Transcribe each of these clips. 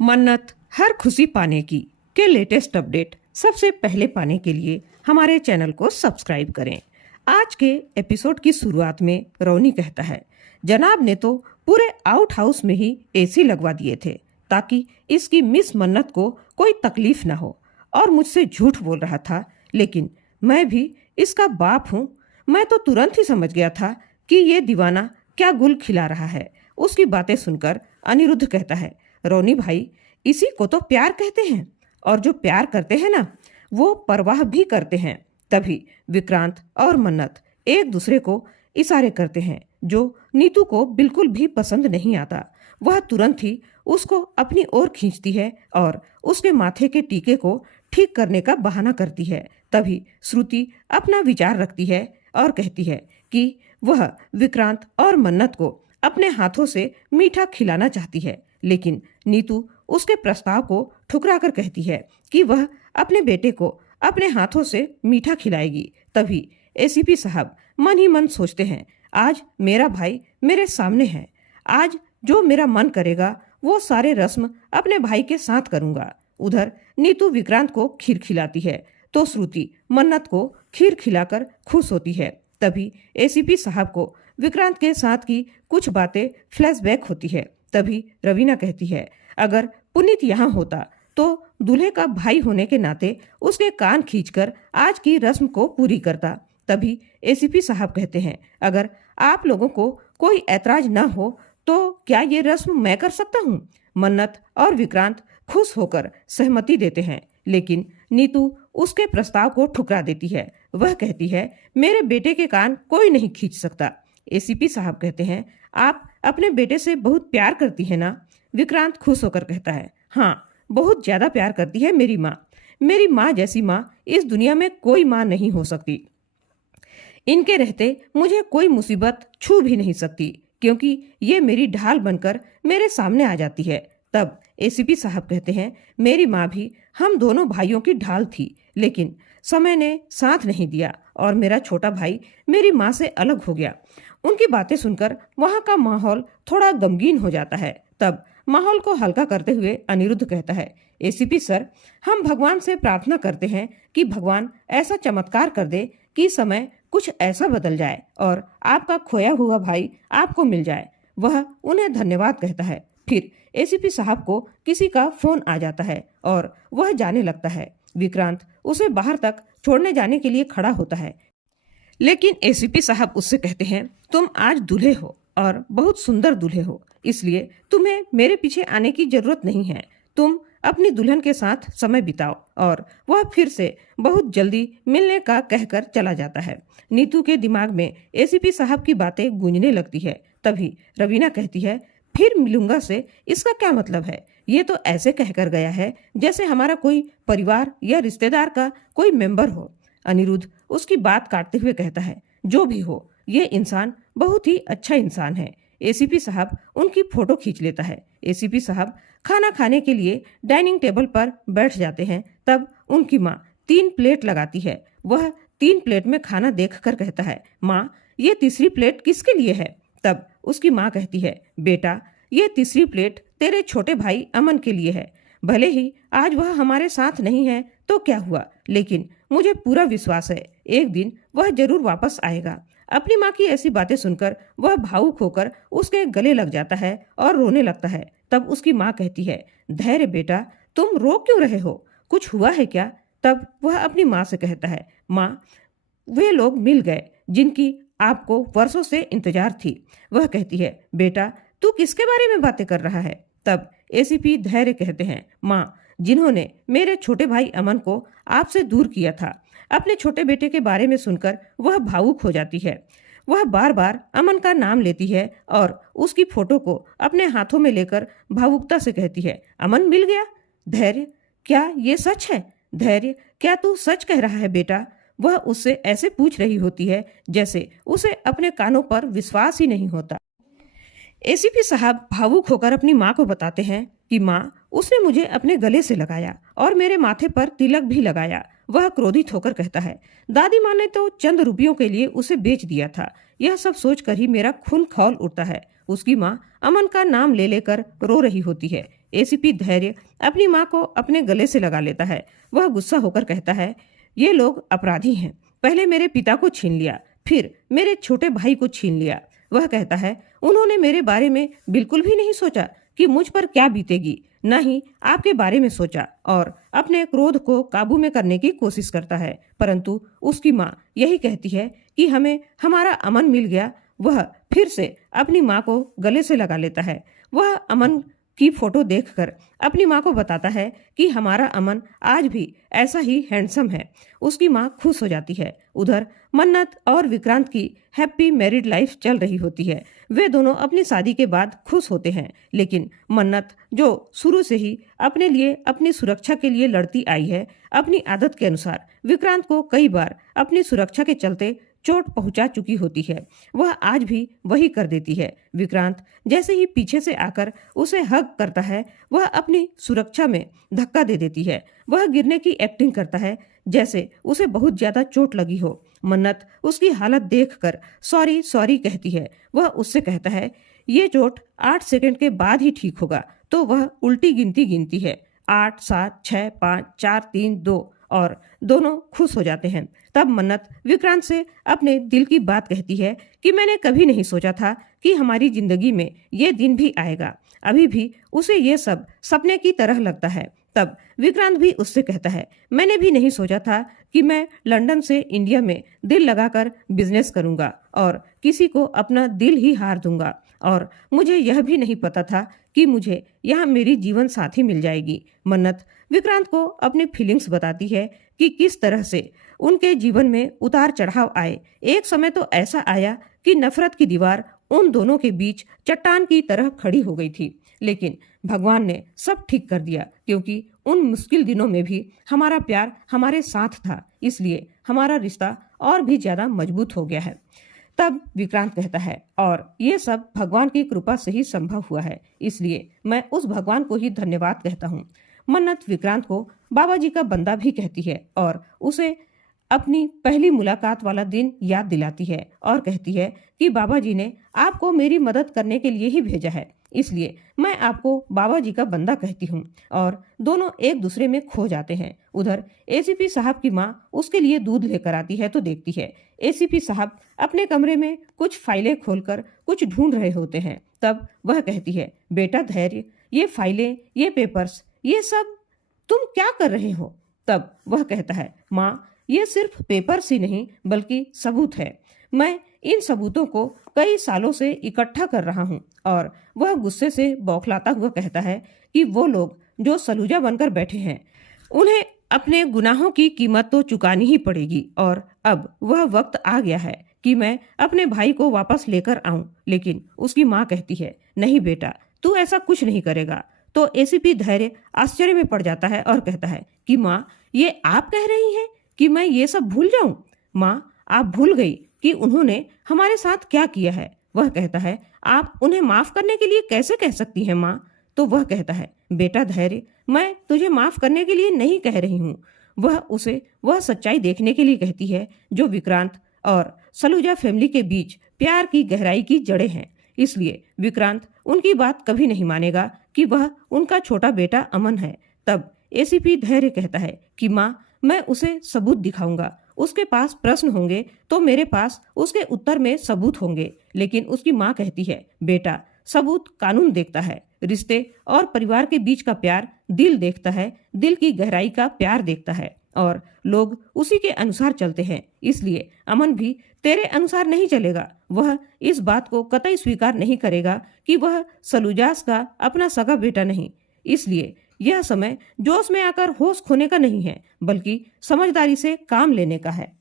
मन्नत हर खुशी पाने की के लेटेस्ट अपडेट सबसे पहले पाने के लिए हमारे चैनल को सब्सक्राइब करें। आज के एपिसोड की शुरुआत में रोनी कहता है, जनाब ने तो पूरे आउट हाउस में ही एसी लगवा दिए थे ताकि इसकी मिस मन्नत को कोई तकलीफ ना हो, और मुझसे झूठ बोल रहा था, लेकिन मैं भी इसका बाप हूँ। मैं तो तुरंत ही समझ गया था कि ये दीवाना क्या गुल खिला रहा है। उसकी बातें सुनकर अनिरुद्ध कहता है, रोनी भाई, इसी को तो प्यार कहते हैं, और जो प्यार करते हैं ना, वो परवाह भी करते हैं। तभी विक्रांत और मन्नत एक दूसरे को इशारे करते हैं, जो नीतू को बिल्कुल भी पसंद नहीं आता। वह तुरंत ही उसको अपनी ओर खींचती है और उसके माथे के टीके को ठीक करने का बहाना करती है। तभी श्रुति अपना विचार रखती है और कहती है कि वह विक्रांत और मन्नत को अपने हाथों से मीठा खिलाना चाहती है, लेकिन नीतू उसके प्रस्ताव को ठुकराकर कहती है कि वह अपने बेटे को अपने हाथों से मीठा खिलाएगी। तभी एसीपी साहब मन ही मन सोचते हैं, आज मेरा भाई मेरे सामने है, आज जो मेरा मन करेगा वो सारे रस्म अपने भाई के साथ करूंगा। उधर नीतू विक्रांत को खीर खिलाती है तो श्रुति मन्नत को खीर खिलाकर खुश होती है। तभी एसीपी साहब को विक्रांत के साथ की कुछ बातें फ्लैशबैक होती है। तभी रवीना कहती है, अगर पुनीत यहाँ होता तो दूल्हे का भाई होने के नाते उसके कान खींचकर आज की रस्म को पूरी करता। तभी एसीपी साहब कहते हैं, अगर आप लोगों को कोई ऐतराज न हो तो क्या ये रस्म मैं कर सकता हूँ। मन्नत और विक्रांत खुश होकर सहमति देते हैं, लेकिन नीतू उसके प्रस्ताव को ठुकरा देती है। वह कहती है, मेरे बेटे के कान कोई नहीं खींच सकता। एसीपी साहब कहते हैं, आप अपने बेटे से बहुत प्यार करती है ना। विक्रांत खुश होकर कहता है, हाँ, बहुत ज्यादा प्यार करती है मेरी माँ। मेरी माँ जैसी माँ इस दुनिया में कोई माँ नहीं हो सकती। इनके रहते मुझे कोई मुसीबत छू भी नहीं सकती, क्योंकि ये मेरी ढाल बनकर मेरे सामने आ जाती है। तब एसीपी साहब कहते हैं, मेरी माँ भी हम दोनों भाइयों की ढाल थी, लेकिन समय ने साथ नहीं दिया और मेरा छोटा भाई मेरी माँ से अलग हो गया। उनकी बातें सुनकर वहाँ का माहौल थोड़ा गमगीन हो जाता है। तब माहौल को हल्का करते हुए अनिरुद्ध कहता है, एसीपी सर, हम भगवान से प्रार्थना करते हैं कि भगवान ऐसा चमत्कार कर दे कि समय कुछ ऐसा बदल जाए और आपका खोया हुआ भाई आपको मिल जाए। वह उन्हें धन्यवाद कहता है। फिर एसीपी साहब को किसी का फोन आ जाता है और वह जाने लगता है। विक्रांत उसे बाहर तक छोड़ने जाने के लिए खड़ा होता है, लेकिन एसीपी साहब उससे कहते हैं, तुम आज दूल्हे हो और बहुत सुंदर दूल्हे हो, इसलिए तुम्हें मेरे पीछे आने की जरूरत नहीं है। तुम अपनी दुल्हन के साथ समय बिताओ। और वह फिर से बहुत जल्दी मिलने का कहकर चला जाता है। नीतू के दिमाग में एसीपी साहब की बातें गूंजने लगती है। तभी रवीना कहती है, फिर मिलूंगा से इसका क्या मतलब है। ये तो ऐसे कहकर गया है जैसे हमारा कोई परिवार या रिश्तेदार का कोई मेंबर हो। अनिरुद्ध उसकी बात काटते हुए कहता है, जो भी हो, ये इंसान बहुत ही अच्छा इंसान है। एसीपी साहब उनकी फोटो खींच लेता है। एसीपी साहब खाना खाने के लिए डाइनिंग टेबल पर बैठ जाते हैं। तब उनकी माँ 3 प्लेट लगाती है। वह 3 प्लेट में खाना देखकर कहता है, माँ, ये तीसरी प्लेट किसके लिए है। तब उसकी माँ कहती है, बेटा, ये तीसरी प्लेट तेरे छोटे भाई अमन के लिए है। भले ही आज वह हमारे साथ नहीं है तो क्या हुआ, लेकिन मुझे पूरा विश्वास है एक दिन वह जरूर वापस आएगा। अपनी माँ की ऐसी बातें सुनकर वह भावुक होकर उसके गले लग जाता है और रोने लगता है। तब उसकी माँ कहती है, धैर्य बेटा, तुम रो क्यों रहे हो, कुछ हुआ है क्या। तब वह अपनी माँ से कहता है, माँ, वे लोग मिल गए जिनकी आपको वर्षों से इंतजार थी। वह कहती है, बेटा, तू किसके बारे में बातें कर रहा है। तब एसीपी धैर्य कहते हैं, माँ, जिन्होंने मेरे छोटे भाई अमन को आपसे दूर किया था। अपने छोटे बेटे के बारे में सुनकर वह भावुक हो जाती है। वह बार बार अमन का नाम लेती है और उसकी फोटो को अपने हाथों में लेकर भावुकता से कहती है, अमन मिल गया। धैर्य, क्या ये सच है। धैर्य, क्या तू सच कह रहा है बेटा। वह उससे ऐसे पूछ रही होती है जैसे उसे अपने कानों पर विश्वास ही नहीं होता। एसीपी साहब भावुक होकर अपनी माँ को बताते हैं कि माँ, उसने मुझे अपने गले से लगाया और मेरे माथे पर तिलक भी लगाया। वह क्रोधित होकर कहता है, दादी माँ ने तो चंद रुपयों के लिए उसे बेच दिया था। यह सब सोचकर ही मेरा खून खौल उठता है। उसकी माँ अमन का नाम ले लेकर रो रही होती है। एसीपी धैर्य अपनी माँ को अपने गले से लगा लेता है। वह गुस्सा होकर कहता है, ये लोग अपराधी हैं। पहले मेरे पिता को छीन लिया, फिर मेरे छोटे भाई को छीन लिया। वह कहता है, उन्होंने मेरे बारे में बिल्कुल भी नहीं सोचा कि मुझ पर क्या बीतेगी, न ही आपके बारे में सोचा, और अपने क्रोध को काबू में करने की कोशिश करता है। परंतु उसकी माँ यही कहती है कि हमें हमारा अमन मिल गया। वह फिर से अपनी माँ को गले से लगा लेता है। वह अमन की फोटो देखकर अपनी माँ को बताता है कि हमारा अमन आज भी ऐसा ही हैंडसम है। उसकी माँ खुश हो जाती है। उधर मन्नत और विक्रांत की हैप्पी मैरिड लाइफ चल रही होती है। वे दोनों अपनी शादी के बाद खुश होते हैं, लेकिन मन्नत जो शुरू से ही अपने लिए अपनी सुरक्षा के लिए लड़ती आई है, अपनी आदत के अनुसार विक्रांत को कई बार अपनी सुरक्षा के चलते चोट पहुंचा चुकी होती है। वह आज भी वही कर देती है। विक्रांत जैसे ही पीछे से आकर उसे हग करता है, वह अपनी सुरक्षा में धक्का दे देती है। वह गिरने की एक्टिंग करता है जैसे उसे बहुत ज्यादा चोट लगी हो। मन्नत उसकी हालत देखकर सॉरी सॉरी कहती है। वह उससे कहता है, ये चोट 8 सेकंड के बाद ही ठीक होगा। तो वह उल्टी गिनती गिनती है, 8, 7, 6, 5, 4, 3, 2, और दोनों खुश हो जाते हैं। तब मन्नत विक्रांत से अपने दिल की बात कहती है कि मैंने कभी नहीं सोचा था कि हमारी जिंदगी में ये दिन भी आएगा। अभी भी उसे ये सब सपने की तरह लगता है। तब विक्रांत भी उससे कहता है, मैंने भी नहीं सोचा था कि मैं लंदन से इंडिया में दिल लगाकर बिजनेस करूंगा और किसी को अपना दिल ही हार दूंगा, और मुझे यह भी नहीं पता था कि मुझे यहाँ मेरी जीवन साथी मिल जाएगी। मन्नत विक्रांत को अपनी फीलिंग्स बताती है कि किस तरह से उनके जीवन में उतार चढ़ाव आए। एक समय तो ऐसा आया कि नफरत की दीवार उन दोनों के बीच चट्टान की तरह खड़ी हो गई थी, लेकिन भगवान ने सब ठीक कर दिया, क्योंकि उन मुश्किल दिनों में भी हमारा प्यार हमारे साथ था, इसलिए हमारा रिश्ता और भी ज्यादा मजबूत हो गया है। तब विक्रांत कहता है, और ये सब भगवान की कृपा से ही संभव हुआ है, इसलिए मैं उस भगवान को ही धन्यवाद कहता हूँ। मन्नत विक्रांत को बाबा जी का बंदा भी कहती है और उसे अपनी पहली मुलाकात वाला दिन याद दिलाती है और कहती है कि बाबा जी ने आपको मेरी मदद करने के लिए ही भेजा है, इसलिए मैं आपको बाबा जी का बंदा कहती हूँ। और दोनों एक दूसरे में खो जाते हैं। उधर एसीपी साहब की माँ उसके लिए दूध लेकर आती है तो देखती है एसीपी साहब अपने कमरे में कुछ फाइलें खोलकर कुछ ढूंढ रहे होते हैं। तब वह कहती है, बेटा धैर्य, ये फाइलें, ये पेपर्स, ये सब तुम क्या कर रहे हो? तब वह कहता है, माँ, ये सिर्फ पेपर्स ही नहीं बल्कि सबूत है। मैं इन सबूतों को कई सालों से इकट्ठा कर रहा हूँ। और वह गुस्से से बौखलाता हुआ कहता है कि वो लोग जो सलूजा बनकर बैठे हैं, उन्हें अपने गुनाहों की कीमत तो चुकानी ही पड़ेगी, और अब वह वक्त आ गया है कि मैं अपने भाई को वापस लेकर आऊं। लेकिन उसकी माँ कहती है, नहीं बेटा, तू ऐसा कुछ नहीं करेगा। तो एसीपी धैर्य आश्चर्य में पड़ जाता है और कहता है कि माँ, ये आप कह रही हैं कि मैं ये सब भूल जाऊं? माँ, आप भूल गई कि उन्होंने हमारे साथ क्या किया है। वह कहता है, आप उन्हें माफ करने के लिए कैसे कह सकती हैं माँ? तो वह कहता है, बेटा धैर्य, मैं तुझे माफ करने के लिए नहीं कह रही हूँ। वह उसे वह सच्चाई देखने के लिए कहती है जो विक्रांत और सलूजा फैमिली के बीच प्यार की गहराई की जड़ें हैं। इसलिए विक्रांत उनकी बात कभी नहीं मानेगा कि वह उनका छोटा बेटा अमन है। तब एसीपी धैर्य कहता है कि माँ, मैं उसे सबूत दिखाऊंगा। उसके पास प्रश्न होंगे तो मेरे पास उसके उत्तर में सबूत होंगे। लेकिन उसकी माँ कहती है, बेटा, सबूत कानून देखता है, रिश्ते और परिवार के बीच का प्यार दिल देखता है, दिल की गहराई का प्यार देखता है, और लोग उसी के अनुसार चलते हैं। इसलिए अमन भी तेरे अनुसार नहीं चलेगा। वह इस बात को कतई स्वीकार नहीं करेगा कि वह सलूजास का अपना सगा बेटा नहीं। इसलिए यह समय जोश में आकर होश खोने का नहीं है, बल्कि समझदारी से काम लेने का है।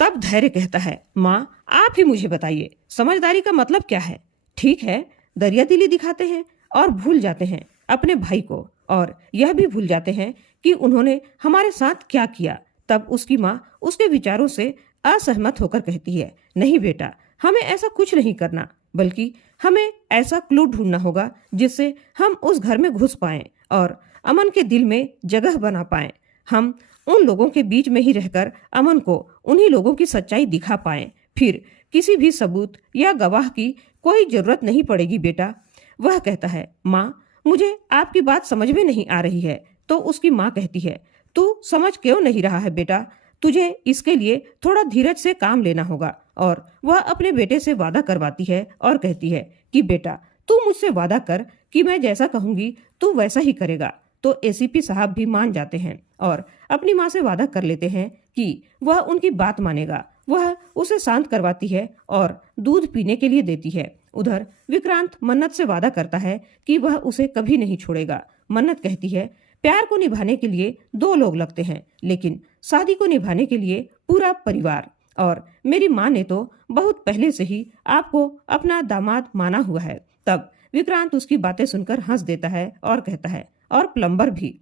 तब धैर्य कहता है, माँ, आप ही मुझे बताइए, समझदारी का मतलब क्या है? ठीक है, दरियादिली दिखाते हैं और भूल जाते हैं अपने भाई को, और यह भी भूल जाते हैं कि उन्होंने हमारे साथ क्या किया। तब उसकी माँ उसके विचारों से असहमत होकर कहती है, नहीं बेटा, हमें ऐसा कुछ नहीं करना, बल्कि हमें ऐसा क्लू ढूंढना होगा जिससे हम उस घर में घुस पाएं और अमन के दिल में जगह बना पाएं। हम उन लोगों के बीच में ही रहकर अमन को उन्हीं लोगों की सच्चाई दिखा पाएं। फिर किसी भी सबूत या गवाह की कोई जरूरत नहीं पड़ेगी बेटा। वह कहता है, माँ, मुझे आपकी बात समझ में नहीं आ रही है। तो उसकी माँ कहती है, तू समझ क्यों नहीं रहा है बेटा, तुझे इसके लिए थोड़ा धीरज से काम लेना होगा। और वह अपने बेटे से वादा करवाती है और कहती है कि बेटा तू मुझसे वादा कर कि मैं जैसा कहूंगी तू वैसा ही करेगा। तो एसीपी साहब भी मान जाते हैं और अपनी माँ से वादा कर लेते हैं कि वह उनकी बात मानेगा। वह उसे शांत करवाती है और दूध पीने के लिए देती है। उधर विक्रांत मन्नत से वादा करता है कि वह उसे कभी नहीं छोड़ेगा। मन्नत कहती है, प्यार को निभाने के लिए दो लोग लगते हैं, लेकिन शादी को निभाने के लिए पूरा परिवार। और मेरी माँ ने तो बहुत पहले से ही आपको अपना दामाद माना हुआ है। तब विक्रांत उसकी बातें सुनकर हंस देता है और कहता है, और प्लम्बर भी।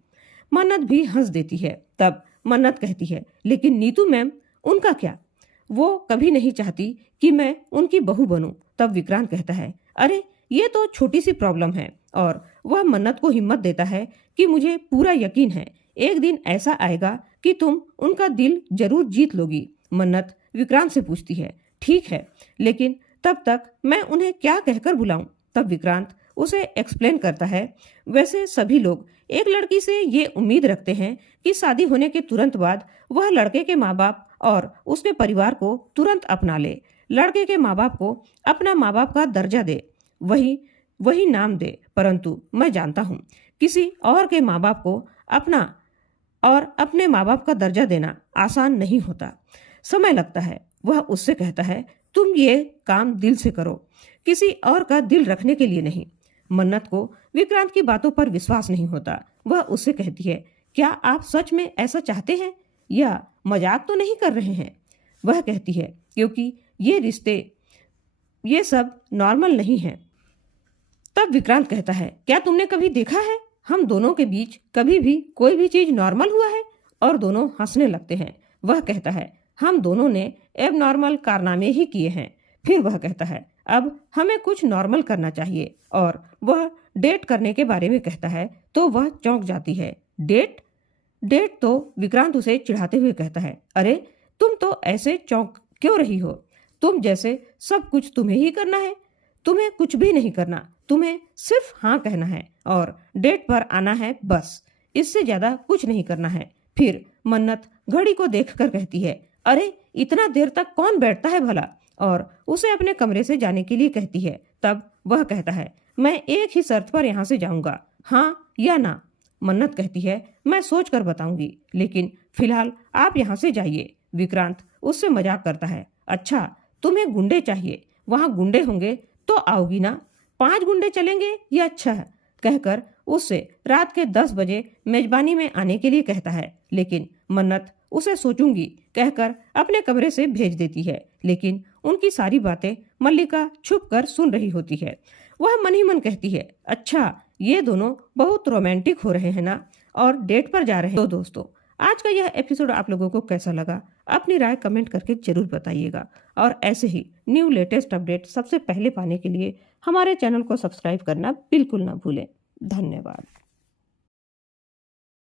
मन्नत भी हंस देती है। तब मन्नत कहती है, लेकिन नीतू मैम, उनका क्या? वो कभी नहीं चाहती कि मैं उनकी बहू बनूं। तब विक्रांत कहता है, अरे ये तो छोटी सी प्रॉब्लम है। और वह मन्नत को हिम्मत देता है कि मुझे पूरा यकीन है एक दिन ऐसा आएगा कि तुम उनका दिल जरूर जीत लोगी। मन्नत विक्रांत से पूछती है, ठीक है, लेकिन तब तक मैं उन्हें क्या कहकर बुलाऊं? तब विक्रांत उसे एक्सप्लेन करता है, वैसे सभी लोग एक लड़की से ये उम्मीद रखते हैं कि शादी होने के तुरंत बाद वह लड़के के माँ बाप और उसके परिवार को तुरंत अपना ले, लड़के के माँ बाप को अपना माँ बाप का दर्जा दे, वही नाम दे। परंतु मैं जानता हूँ किसी और के माँ बाप को अपना और अपने माँ बाप का दर्जा देना आसान नहीं होता, समय लगता है। वह उससे कहता है, तुम ये काम दिल से करो, किसी और का दिल रखने के लिए नहीं। मन्नत को विक्रांत की बातों पर विश्वास नहीं होता। वह उससे कहती है, क्या आप सच में ऐसा चाहते हैं या मजाक तो नहीं कर रहे हैं? वह कहती है, क्योंकि ये रिश्ते ये सब नॉर्मल नहीं है। तब विक्रांत कहता है, क्या तुमने कभी देखा है हम दोनों के बीच कभी भी कोई भी चीज नॉर्मल हुआ है? और दोनों हंसने लगते हैं। वह कहता है, हम दोनों ने एबनॉर्मल कारनामे ही किए हैं। फिर वह कहता है, अब हमें कुछ नॉर्मल करना चाहिए। और वह डेट करने के बारे में कहता है तो वह चौंक जाती है। डेट? तो विक्रांत उसे चिढ़ाते हुए कहता है, अरे तुम तो ऐसे चौंक क्यों रही हो? तुम जैसे सब कुछ तुम्हें ही करना है। तुम्हें कुछ भी नहीं करना, तुम्हें सिर्फ हाँ कहना है और डेट पर आना है, बस। इससे ज्यादा कुछ नहीं करना है। फिर मन्नत घड़ी को देखकर कहती है, अरे इतना देर तक कौन बैठता है भला? और उसे अपने कमरे से जाने के लिए कहती है। तब वह कहता है, मैं एक ही शर्त पर यहाँ से जाऊंगा, हाँ या ना? मन्नत कहती है, मैं सोच कर बताऊंगी, लेकिन फिलहाल आप यहाँ से जाइए। विक्रांत उससे मजाक करता है, अच्छा तुम्हें गुंडे चाहिए, वहाँ गुंडे होंगे तो आओगी ना? 5 गुंडे चलेंगे या 6? कहकर उससे रात के 10 बजे मेजबानी में आने के लिए कहता है। लेकिन मन्नत उसे सोचूंगी कहकर अपने कमरे से भेज देती है। लेकिन उनकी सारी बातें मल्लिका छुप कर सुन रही होती है। वह मन ही मन कहती है, अच्छा ये दोनों बहुत रोमांटिक हो रहे हैं ना, और डेट पर जा रहे हैं। तो दोस्तों, आज का यह एपिसोड आप लोगों को कैसा लगा? अपनी राय कमेंट करके जरूर बताइएगा। और ऐसे ही न्यू लेटेस्ट अपडेट सबसे पहले पाने के लिए हमारे चैनल को सब्सक्राइब करना बिल्कुल ना भूलें। धन्यवाद।